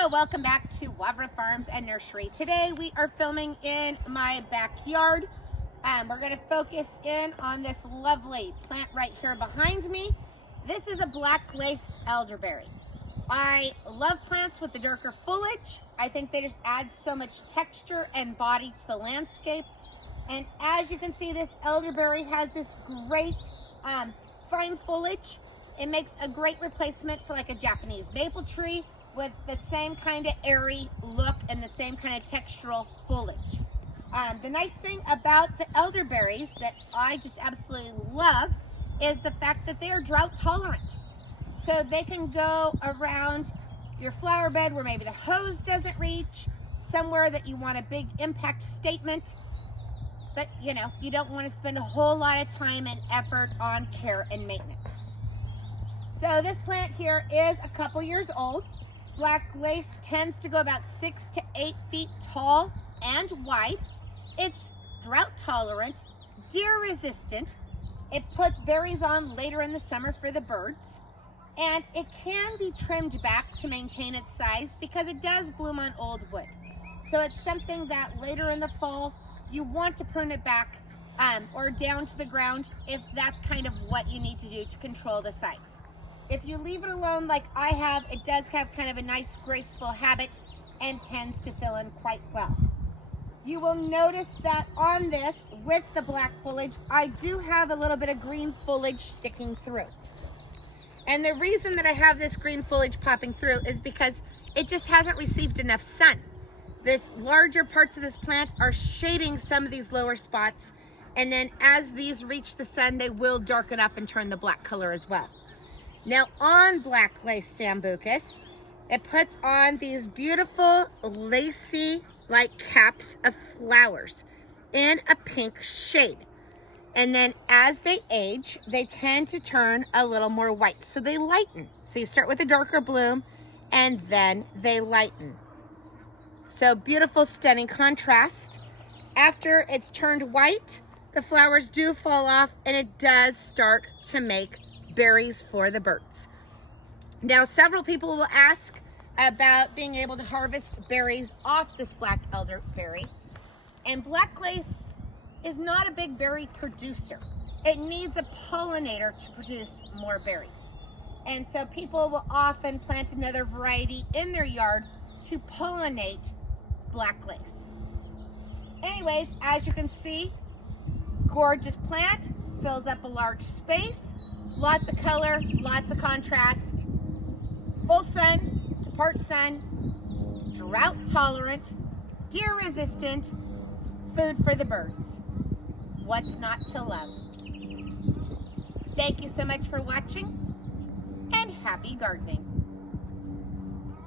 Hello, welcome back to Wavra Farms and Nursery. Today we are filming in my backyard. We're going to focus in on this lovely plant right here behind me. This is a black lace elderberry. I love plants with the darker foliage. I think they just add so much texture and body to the landscape. And as you can see, this elderberry has this great fine foliage. It makes a great replacement for like a Japanese maple tree with the same kind of airy look and the same kind of textural foliage. The nice thing about the elderberries that I just absolutely love is the fact that they are drought tolerant. So they can go around your flower bed where maybe the hose doesn't reach, somewhere that you want a big impact statement, but you know, you don't want to spend a whole lot of time and effort on care and maintenance. So this plant here is a couple years old. Black lace tends to go about 6 to 8 feet tall and wide. It's drought tolerant, deer resistant. It puts berries on later in the summer for the birds. And it can be trimmed back to maintain its size because it does bloom on old wood. So it's something that later in the fall, you want to prune it back or down to the ground if that's kind of what you need to do to control the size. If you leave it alone like I have, it does have kind of a nice graceful habit and tends to fill in quite well. You will notice that on this, with the black foliage, I do have a little bit of green foliage sticking through. And the reason that I have this green foliage popping through is because it just hasn't received enough sun. This larger parts of this plant are shading some of these lower spots, and then as these reach the sun, they will darken up and turn the black color as well. Now on black lace Sambucus, it puts on these beautiful lacy like caps of flowers in a pink shade. And then as they age, they tend to turn a little more white. So they lighten. So you start with a darker bloom and then they lighten. So beautiful, stunning contrast. After it's turned white, the flowers do fall off and it does start to make berries for the birds. Now, several people will ask about being able to harvest berries off this black elderberry. And black lace is not a big berry producer. It needs a pollinator to produce more berries. And so people will often plant another variety in their yard to pollinate black lace. Anyways, as you can see, gorgeous plant, fills up a large space. Lots of color, lots of contrast, full sun to part sun, drought tolerant, deer resistant, food for the birds. What's not to love? Thank you so much for watching and happy gardening.